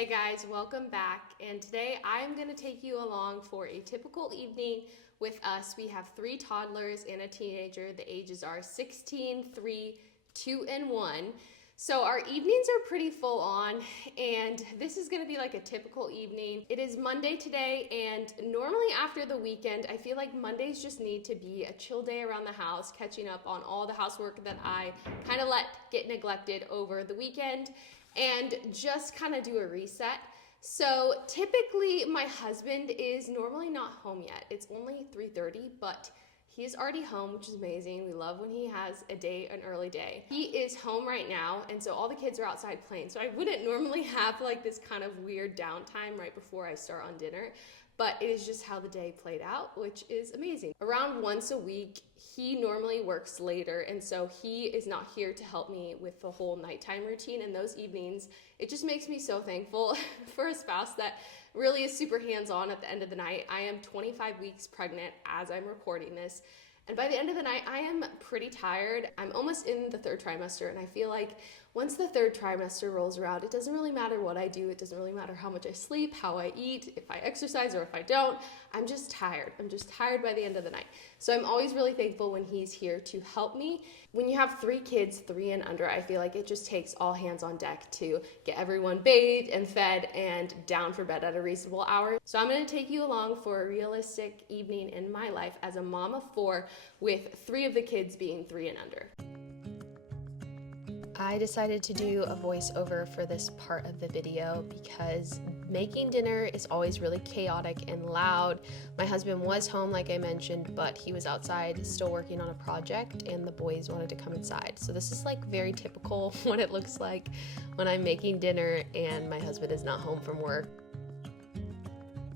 Hey guys, welcome back. And today I'm going to take you along for a typical evening with us. We have 3 toddlers and a teenager. The ages are 16, 3, 2, and 1. So our evenings are pretty full on, and this is going to be like a typical evening. It is Monday today, and normally after the weekend, I feel like Mondays just need to be a chill day around the house, catching up on all the housework that I kind of let get neglected over the weekend, and just kind of do a reset. So typically my husband is normally not home yet. It's only 3:30, but he's already home, which is amazing. We love when he has an early day. He is home right now, and so all the kids are outside playing. So I wouldn't normally have like this kind of weird downtime right before I start on dinner, but it is just how the day played out, which is amazing. Around once a week, he normally works later, and so he is not here to help me with the whole nighttime routine. And those evenings, it just makes me so thankful for a spouse that really is super hands-on at the end of the night. I am 25 weeks pregnant as I'm recording this, and by the end of the night, I am pretty tired. I'm almost in the 3rd trimester, and I feel like once the 3rd trimester rolls around, it doesn't really matter what I do. It doesn't really matter how much I sleep, how I eat, if I exercise or if I don't. I'm just tired. I'm just tired by the end of the night. So I'm always really thankful when he's here to help me. When you have 3 kids, 3 and under, I feel like it just takes all hands on deck to get everyone bathed and fed and down for bed at a reasonable hour. So I'm going to take you along for a realistic evening in my life as a mom of 4, with 3 of the kids being 3 and under. I decided to do a voiceover for this part of the video because making dinner is always really chaotic and loud. My husband was home, like I mentioned, but he was outside still working on a project, and the boys wanted to come inside. So this is like very typical what it looks like when I'm making dinner and my husband is not home from work.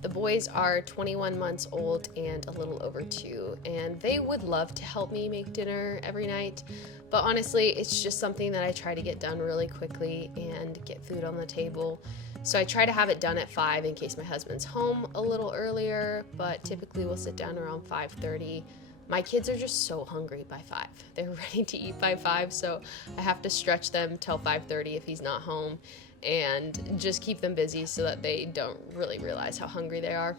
The boys are 21 months old and a little over 2, and they would love to help me make dinner every night, but honestly, it's just something that I try to get done really quickly and get food on the table. So I try to have it done at 5 in case my husband's home a little earlier, but typically we'll sit down around 5:30. My kids are just so hungry by 5. They're ready to eat by 5, so I have to stretch them till 5:30 if he's not home, and just keep them busy so that they don't really realize how hungry they are.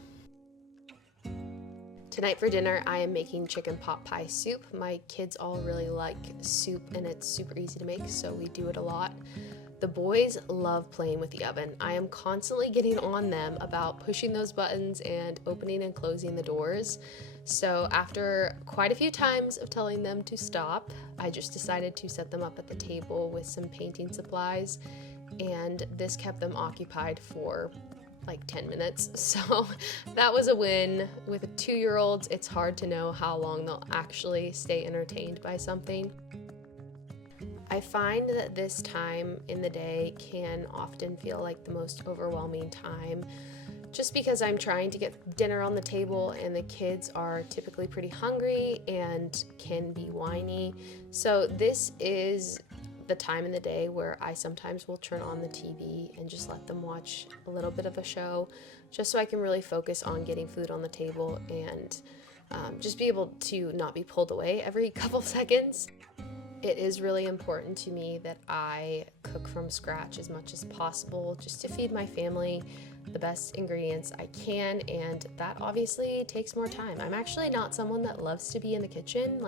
Tonight for dinner, I am making chicken pot pie soup. My kids all really like soup, and it's super easy to make, so we do it a lot. The boys love playing with the oven. I am constantly getting on them about pushing those buttons and opening and closing the doors. So after quite a few times of telling them to stop, I just decided to set them up at the table with some painting supplies, and this kept them occupied for like 10 minutes. So that was a win. With 2-year-olds, it's hard to know how long they'll actually stay entertained by something. I find that this time in the day can often feel like the most overwhelming time, just because I'm trying to get dinner on the table and the kids are typically pretty hungry and can be whiny. So this is the time in the day where I sometimes will turn on the TV and just let them watch a little bit of a show, just so I can really focus on getting food on the table and just be able to not be pulled away every couple seconds. It is really important to me that I cook from scratch as much as possible, just to feed my family the best ingredients I can, and that obviously takes more time. I'm actually not someone that loves to be in the kitchen.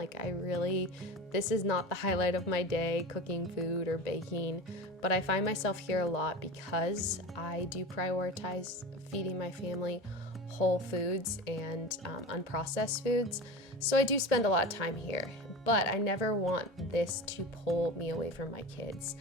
This is not the highlight of my day, cooking food or baking, but I find myself here a lot because I do prioritize feeding my family whole foods and unprocessed foods, so I do spend a lot of time here. But I never want this to pull me away from my kids.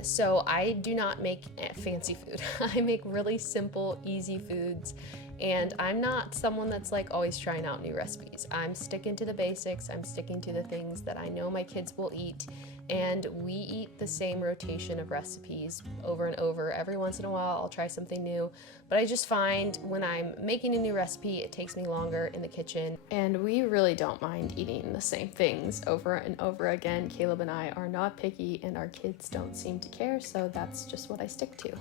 So I do not make fancy food. I make really simple, easy foods. And I'm not someone that's like always trying out new recipes. I'm sticking to the basics. I'm sticking to the things that I know my kids will eat. And we eat the same rotation of recipes over and over. Every once in a while, I'll try something new. But I just find when I'm making a new recipe, it takes me longer in the kitchen. And we really don't mind eating the same things over and over again. Caleb and I are not picky, and our kids don't seem to care, so that's just what I stick to.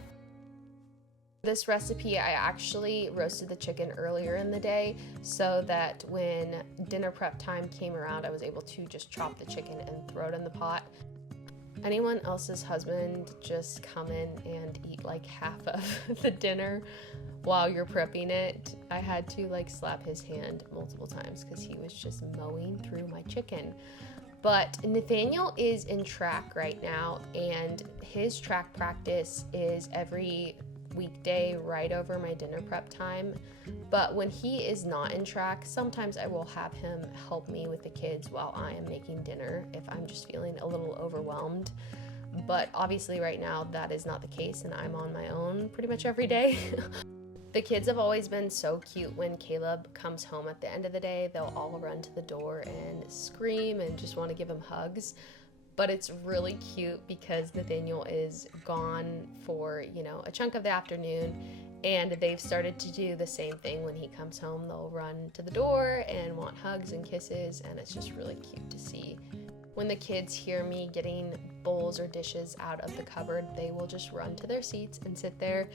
This recipe, I actually roasted the chicken earlier in the day so that when dinner prep time came around, I was able to just chop the chicken and throw it in the pot. anyone else's husband just come in and eat like half of the dinner while you're prepping it. I had to like slap his hand multiple times because he was just mowing through my chicken. But Nathaniel is in track right now, and his track practice is every weekday right over my dinner prep time. But when he is not in track, sometimes I will have him help me with the kids while I am making dinner if I'm just feeling a little overwhelmed. But obviously right now that is not the case, and I'm on my own pretty much every day. The kids have always been so cute. When Caleb comes home at the end of the day, they'll all run to the door and scream and just want to give him hugs. But it's really cute because Nathaniel is gone for, a chunk of the afternoon, and they've started to do the same thing when he comes home. They'll run to the door and want hugs and kisses, and it's just really cute to see. When the kids hear me getting bowls or dishes out of the cupboard, they will just run to their seats and sit there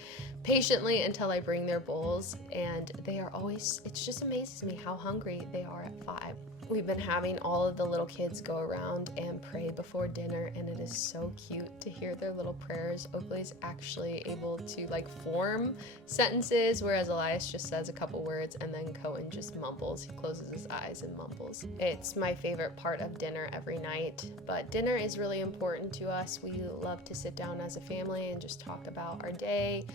patiently until I bring their bowls, and it just amazes me how hungry they are at 5. We've been having all of the little kids go around and pray before dinner, and it is so cute to hear their little prayers. Oakley's actually able to form sentences, whereas Elias just says a couple words and then Cohen just mumbles. He closes his eyes and mumbles. It's my favorite part of dinner every night, but dinner is really important to us. We love to sit down as a family and just talk about our day.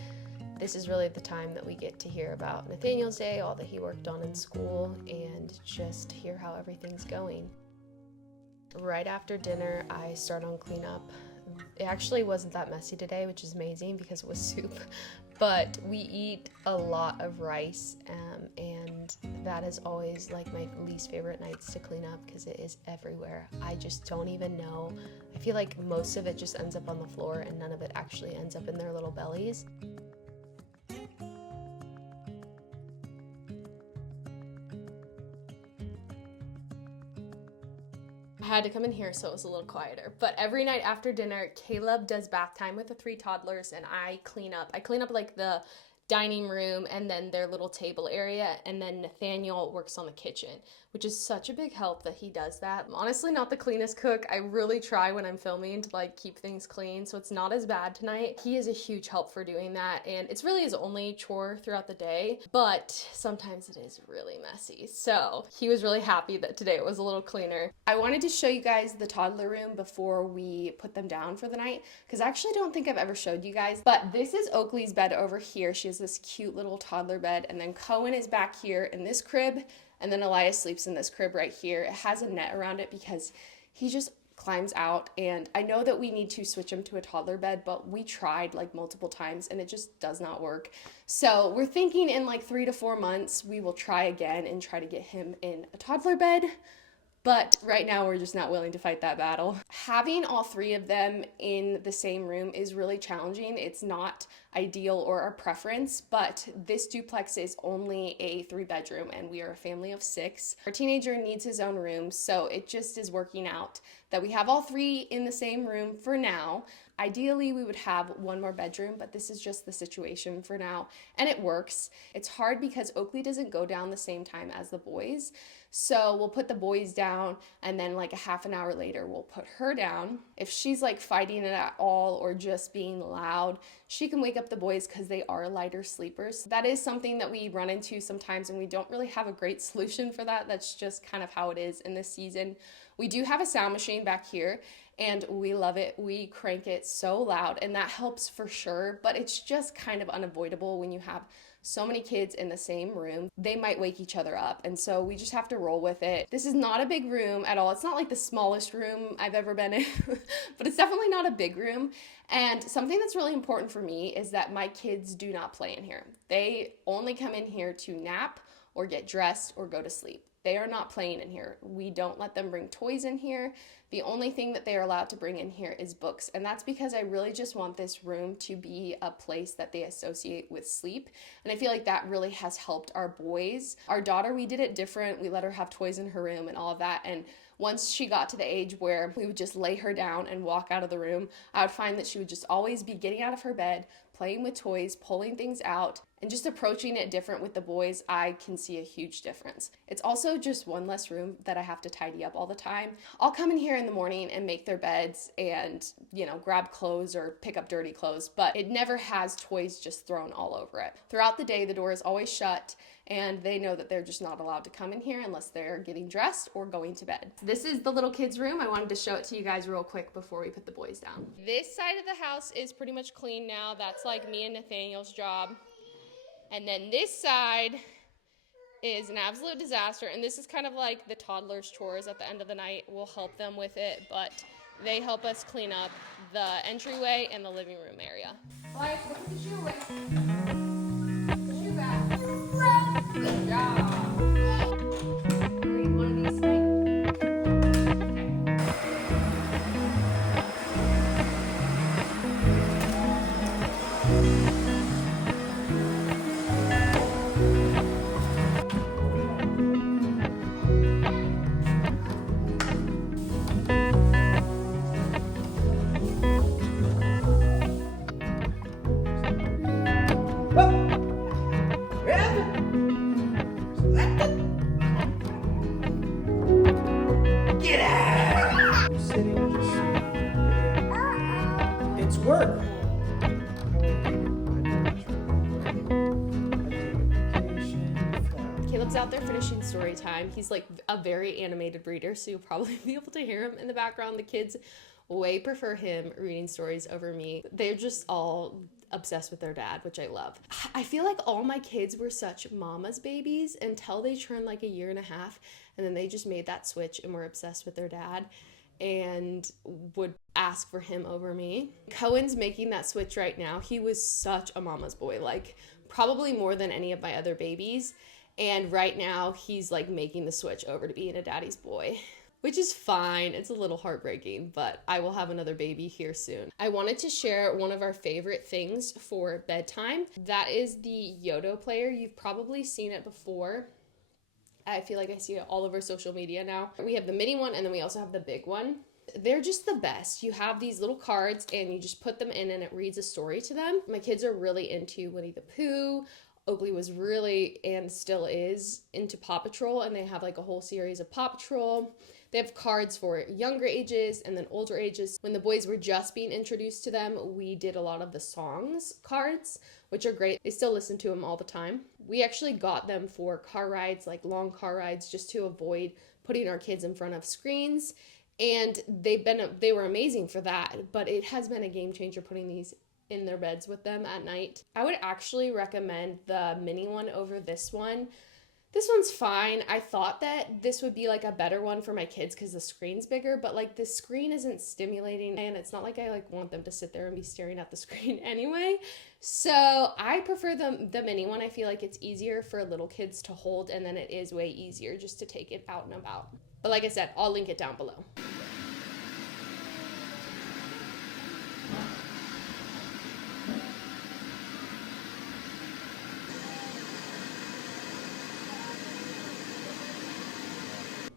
This is really the time that we get to hear about Nathaniel's day, all that he worked on in school, and just hear how everything's going. Right after dinner, I start on cleanup. It actually wasn't that messy today, which is amazing because it was soup, but we eat a lot of rice, and that is always my least favorite nights to clean up because it is everywhere. I just don't even know. I feel like most of it just ends up on the floor and none of it actually ends up in their little bellies. I had to come in here so it was a little quieter. But every night after dinner, Caleb does bath time with the 3 toddlers, and I clean up. I clean up the dining room and then their little table area, and then Nathaniel works on the kitchen, which is such a big help that he does that. I'm honestly not the cleanest cook. I really try when I'm filming to keep things clean, so it's not as bad tonight. He is a huge help for doing that, and it's really his only chore throughout the day, but sometimes it is really messy. So he was really happy that today it was a little cleaner. I wanted to show you guys the toddler room before we put them down for the night, because I actually don't think I've ever showed you guys, but this is Oakley's bed over here. She has this cute little toddler bed, and then Cohen is back here in this crib, and then Elias sleeps in this crib right here. It has a net around it because he just climbs out, and I know that we need to switch him to a toddler bed, but we tried multiple times and it just does not work. So we're thinking in 3 to 4 months we will try again and try to get him in a toddler bed. But right now we're just not willing to fight that battle. Having all 3 of them in the same room is really challenging. It's not ideal or our preference, but this duplex is only a 3-bedroom and we are a family of 6. Our teenager needs his own room, so it just is working out that we have all 3 in the same room for now. Ideally, we would have 1 more bedroom, but this is just the situation for now, and it works. It's hard because Oakley doesn't go down the same time as the boys, so we'll put the boys down, and then a half an hour later, we'll put her down. If she's fighting it at all or just being loud, she can wake up the boys because they are lighter sleepers. That is something that we run into sometimes, and we don't really have a great solution for that. That's just kind of how it is in this season. We do have a sound machine back here, and we love it. We crank it so loud, and that helps for sure, but it's just kind of unavoidable when you have so many kids in the same room. They might wake each other up, and so we just have to roll with it. This is not a big room at all. It's not the smallest room I've ever been in, but it's definitely not a big room. And something that's really important for me is that my kids do not play in here. They only come in here to nap or get dressed or go to sleep. They are not playing in here. We don't let them bring toys in here. The only thing that they are allowed to bring in here is books, and that's because I really just want this room to be a place that they associate with sleep, and I feel like that really has helped our boys. Our daughter, we did it different. We let her have toys in her room and all of that, and once she got to the age where we would just lay her down and walk out of the room, I would find that she would just always be getting out of her bed, playing with toys, pulling things out, and just approaching it different with the boys, I can see a huge difference. It's also just one less room that I have to tidy up all the time. I'll come in here in the morning and make their beds and, grab clothes or pick up dirty clothes, but it never has toys just thrown all over it. Throughout the day, the door is always shut, and they know that they're just not allowed to come in here unless they're getting dressed or going to bed. This is the little kids' room. I wanted to show it to you guys real quick before we put the boys down. This side of the house is pretty much clean now. That's like me and Nathaniel's job. And then this side is an absolute disaster. And this is kind of like the toddlers' chores at the end of the night. We'll help them with it, but they help us clean up the entryway and the living room area. Like, look at the shoe rack. Put the shoe back. Good job. Read one of these things. It's work. Caleb's out there finishing story time. He's like a very animated reader, so you'll probably be able to hear him in the background. The kids way prefer him reading stories over me. They're just all obsessed with their dad, which I love. I feel like all my kids were such mama's babies until they turned like a year and a half, and then they just made that switch and were obsessed with their dad and would ask for him over me. Cohen's making that switch right now. He was such a mama's boy, like probably more than any of my other babies. And right now he's like making the switch over to being a daddy's boy, which is fine. It's a little heartbreaking, but I will have another baby here soon. I wanted to share one of our favorite things for bedtime. That is the Yodo player. You've probably seen it before. I feel like I see it all over social media now. We have the mini one, and then we also have the big one. They're just the best. You have these little cards and you just put them in and it reads a story to them. My kids are really into Winnie the Pooh. Oakley was really, and still is, into Paw Patrol, and they have like a whole series of Paw Patrol. They have cards for younger ages and then older ages. When the boys were just being introduced to them, we did a lot of the songs cards, which are great. They still listen to them all the time. We actually got them for car rides, like long car rides, just to avoid putting our kids in front of screens. And they were amazing for that, but it has been a game changer putting these in their beds with them at night. I would actually recommend the mini one over this one. This one's fine. I thought that this would be like a better one for my kids because the screen's bigger, but like the screen isn't stimulating and it's not like I like want them to sit there and be staring at the screen anyway. So I prefer the mini one. I feel like it's easier for little kids to hold, and then it is way easier just to take it out and about. But like I said, I'll link it down below.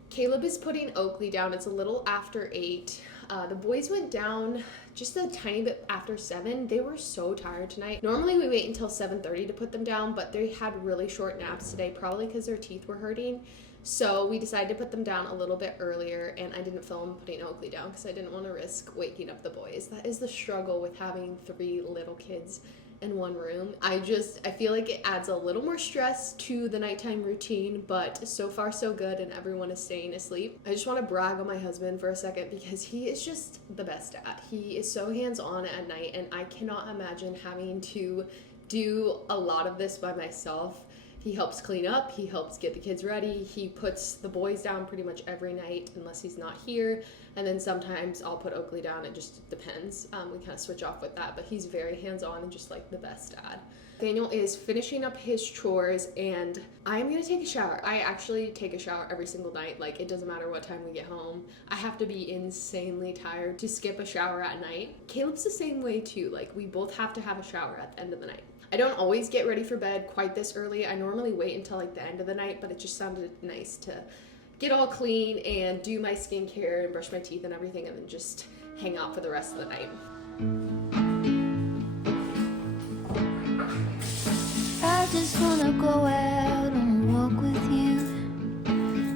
Caleb is putting Oakley down. It's a little after 8. The boys went down just a tiny bit after 7. They were so tired tonight. Normally we wait until 7:30 to put them down, but they had really short naps today, probably because their teeth were hurting. So we decided to put them down a little bit earlier, and I didn't film putting Oakley down because I didn't want to risk waking up the boys. That is the struggle with having 3 little kids in one room. I feel like it adds a little more stress to the nighttime routine, but so far so good, and everyone is staying asleep. I just want to brag on my husband for a second because he is just the best dad. He is so hands-on at night, and I cannot imagine having to do a lot of this by myself. He helps clean up, he helps get the kids ready, he puts the boys down pretty much every night unless he's not here, and then sometimes I'll put Oakley down. It just depends. We kind of switch off with that, but he's very hands-on and just like the best dad. Daniel is finishing up his chores, and I'm gonna take a shower. I actually take a shower every single night. Like, it doesn't matter what time we get home. I have to be insanely tired to skip a shower at night. Caleb's the same way too. Like, we both have to have a shower at the end of the night. I don't always get ready for bed quite this early. I normally wait until like the end of the night, but it just sounded nice to get all clean and do my skincare and brush my teeth and everything, and then just hang out for the rest of the night. just wanna go out on a walk with you.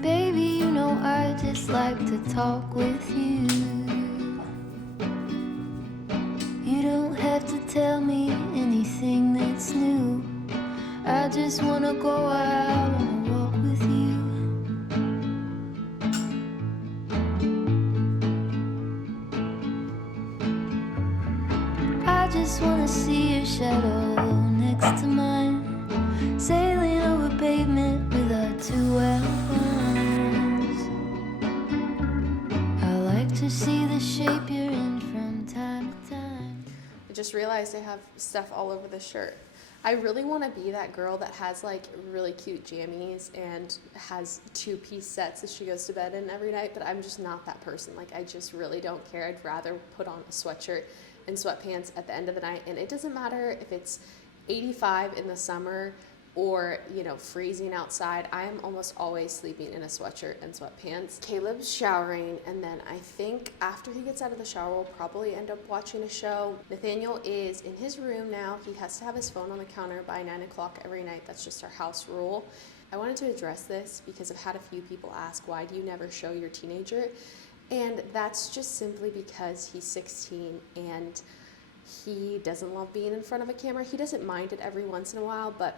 Baby, you know I just like to talk with you. You don't have to tell me anything that's new. I just wanna go out on a walk with you. I just wanna see your shadow next to mine, sailing over pavement with our two arms. I like to see the shape you're in from time to time. I just realized I have stuff all over the shirt. I really want to be that girl that has like really cute jammies and has 2-piece sets as she goes to bed in every night, but I'm just not that person. Like, I just really don't care. I'd rather put on a sweatshirt and sweatpants at the end of the night, and it doesn't matter if it's 85 in the summer or, you know, freezing outside. I am almost always sleeping in a sweatshirt and sweatpants. Caleb's showering, and then I think after he gets out of the shower, we'll probably end up watching a show. Nathaniel is in his room now. He has to have his phone on the counter by 9 o'clock every night. That's just our house rule. I wanted to address this because I've had a few people ask, why do you never show your teenager? And that's just simply because he's 16 and he doesn't love being in front of a camera. He doesn't mind it every once in a while, but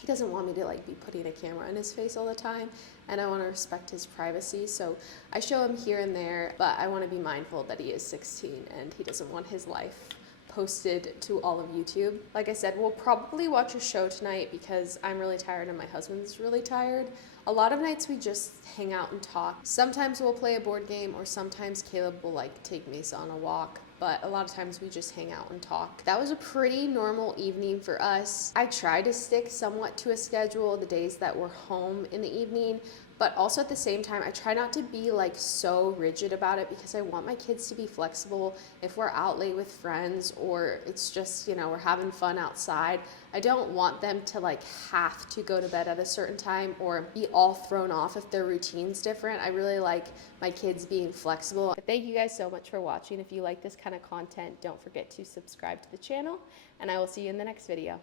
he doesn't want me to like be putting a camera in his face all the time, and I want to respect his privacy. So I show him here and there, but I want to be mindful that he is 16 and he doesn't want his life posted to all of YouTube. Like I said, we'll probably watch a show tonight because I'm really tired and my husband's really tired. A lot of nights we just hang out and talk. Sometimes we'll play a board game, or sometimes Caleb will like take Mesa on a walk, but a lot of times we just hang out and talk. That was a pretty normal evening for us. I try to stick somewhat to a schedule the days that we're home in the evening, but also at the same time, I try not to be like so rigid about it because I want my kids to be flexible. If we're out late with friends or it's just, you know, we're having fun outside, I don't want them to like have to go to bed at a certain time or be all thrown off if their routine's different. I really like my kids being flexible. But thank you guys so much for watching. If you like this kind of content, don't forget to subscribe to the channel, and I will see you in the next video.